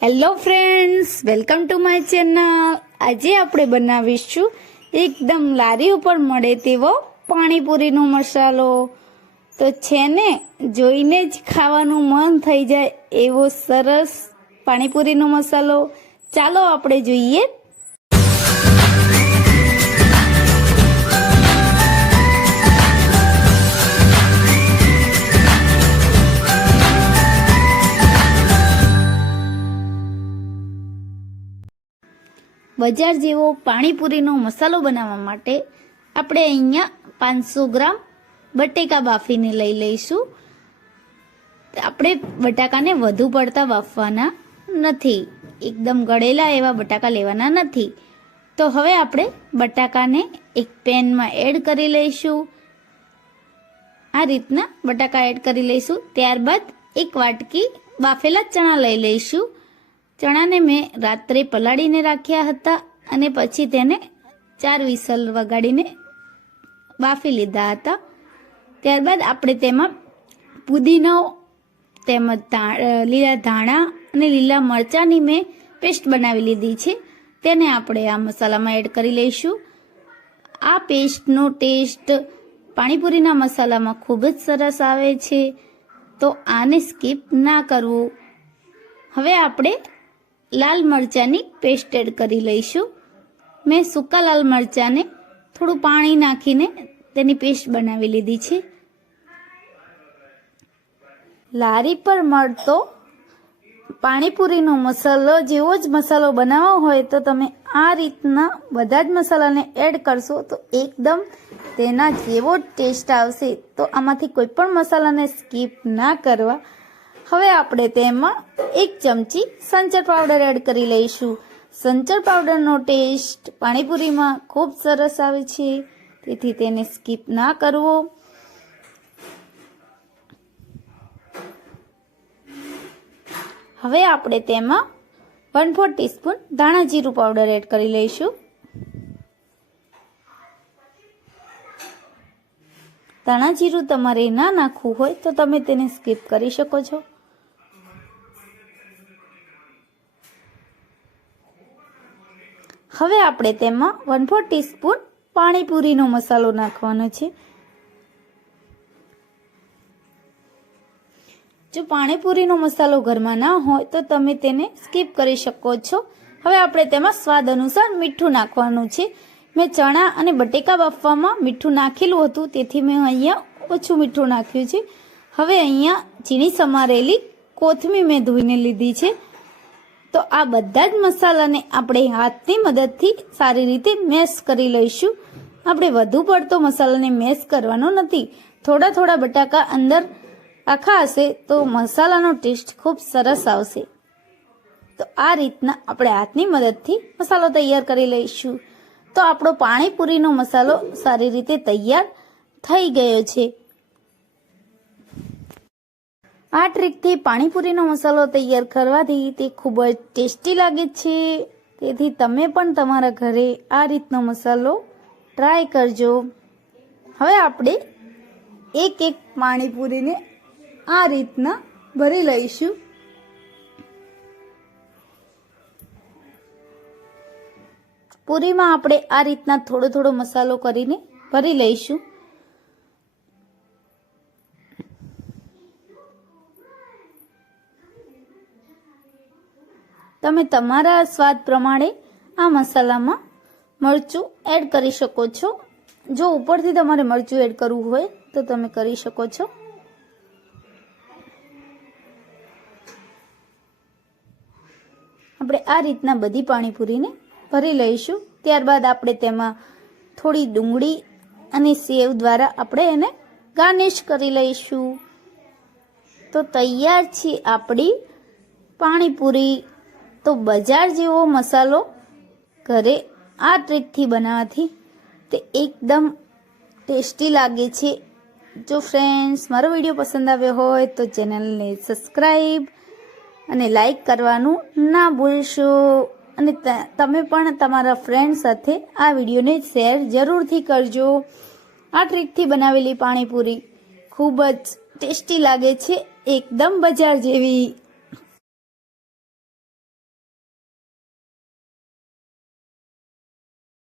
Hello friends, welcome to my channel. આજે આપણે બનાવીશું એકદમ લારી ઉપર મળે તેવો પાણીપુરીનો મસાલો। તો છે ને, જોઈને જ ખાવાનું મન થઈ જાય એવો સરસ પાણીપુરીનો મસાલો। ચાલો આપણે જોઈએ। બજાર જેવો પાણીપુરીનો મસાલો બનાવવા માટે આપણે અહીંયા 500 ગ્રામ બટેકા બાફીને લઈ લઈશું। આપણે બટાકાને વધુ પડતા બાફવાના નથી, એકદમ ગળેલા એવા બટાકા લેવાના નથી। તો હવે આપણે બટાકાને એક પેનમાં એડ કરી લઈશું। આ રીતના બટાકા એડ કરી લઈશું। ત્યારબાદ એક વાટકી બાફેલા ચણા લઈ લઈશું। ચણાને મેં રાત્રે પલાળીને રાખ્યા હતા અને પછી તેને 4 વિસલ વગાડીને બાફી લીધા હતા। ત્યારબાદ આપણે તેમાં પુદીનો તેમજ લીલા ધાણા અને લીલા મરચાંની મેં પેસ્ટ બનાવી લીધી છે, તેને આપણે આ મસાલામાં એડ કરી લઈશું। આ પેસ્ટનો ટેસ્ટ પાણીપુરીના મસાલામાં ખૂબ જ સરસ આવે છે, તો આને સ્કીપ ના કરવું। હવે આપણે લાલ મરચાંની પેસ્ટ એડ કરી લઈશું। મેં સૂકા લાલ મરચાંને થોડું પાણી નાખીને તેની પેસ્ટ બનાવી લીધી છે। લારી પર મળતો પાણીપુરીનો મસાલો જેવો જ મસાલો બનાવવો હોય તો તમે આ રીતના બધા જ મસાલાને એડ કરશો તો એકદમ તેના જેવો જ ટેસ્ટ આવશે। તો આમાંથી કોઈ પણ મસાલાને સ્કીપ ના કરવા। હવે આપણે તેમાં 1 ચમચી સંચર પાવડર એડ કરી લઈશું। સંચર પાવડરનો ટેસ્ટ પાણીપુરીમાં ખૂબ સરસ આવે છે, તેથી તેને સ્કીપ ના કરવો। હવે આપણે તેમાં 1/4 ટીસ્પૂન ધાણા જીરું પાવડર એડ કરી લઈશું। ધાણા જીરું તમારે ના નાખવું હોય તો તમે તેને સ્કીપ કરી શકો છો। હવે આપણે તેમાં 1/4 ટીસ્પૂન પાણીપુરીનો મસાલો નાખવાનો છે। જો પાણીપુરીનો મસાલો ઘરમાં ના હોય તો તમે તેને સ્કીપ કરી શકો છો। હવે આપણે તેમાં સ્વાદ અનુસાર મીઠું નાખવાનું છે। મેં ચણા અને બટેકા બાફવામાં મીઠું નાખેલું હતું, તેથી મેં અહીંયા ઓછું મીઠું નાખ્યું છે। હવે અહીંયા ઝીણી સમારેલી કોથમીર મેં ધોઈને લીધી છે। તો આ બધા જ મસાલાને આપણે હાથની મદદથી સારી રીતે મેશ કરી લઈશું। આપણે વધુ પડતો મસાલાને મેશ કરવાનો નથી, થોડા થોડા બટાકા અંદર આખા હશે તો મસાલાનો ટેસ્ટ ખૂબ સરસ આવશે। તો આ રીતના આપણે હાથની મદદથી મસાલો તૈયાર કરી લઈશું। તો આપણો પાણીપુરીનો મસાલો સારી રીતે તૈયાર થઈ ગયો છે। આ ટ્રીકથી પાણીપુરીનો મસાલો તૈયાર કરવાથી તે ખૂબ જ ટેસ્ટી લાગે છે, તેથી તમે પણ તમારા ઘરે આ રીતનો મસાલો ટ્રાય કરજો। હવે આપણે એક પાણીપુરીને આ રીતના ભરી લઈશું। પૂરીમાં આપણે આ રીતના થોડો થોડો મસાલો કરીને ભરી લઈશું। તમે તમારા સ્વાદ પ્રમાણે આ મસાલામાં મરચું એડ કરી શકો છો। જો ઉપરથી તમારે મરચું એડ કરવું હોય તો તમે કરી શકો છો। આપણે આ રીતના બધી પાણીપુરીને ભરી લઈશું। ત્યારબાદ આપણે તેમાં થોડી ડુંગળી અને સેવ દ્વારા આપણે એને ગાર્નિશ કરી લઈશું। તો તૈયાર છે આપણી પાણીપુરી। તો બજાર જેવો મસાલો ઘરે આ ટ્રીકથી બનાવવાથી તે એકદમ ટેસ્ટી લાગે છે। જો ફ્રેન્ડ્સ મારો વિડીયો પસંદ આવ્યો હોય તો ચેનલને સબસ્ક્રાઈબ અને લાઈક કરવાનું ના ભૂલશો, અને તમે પણ તમારા ફ્રેન્ડ સાથે આ વિડીયોને શેર જરૂરથી કરજો। આ ટ્રીકથી બનાવેલી પાણીપુરી ખૂબ જ ટેસ્ટી લાગે છે, એકદમ બજાર જેવી।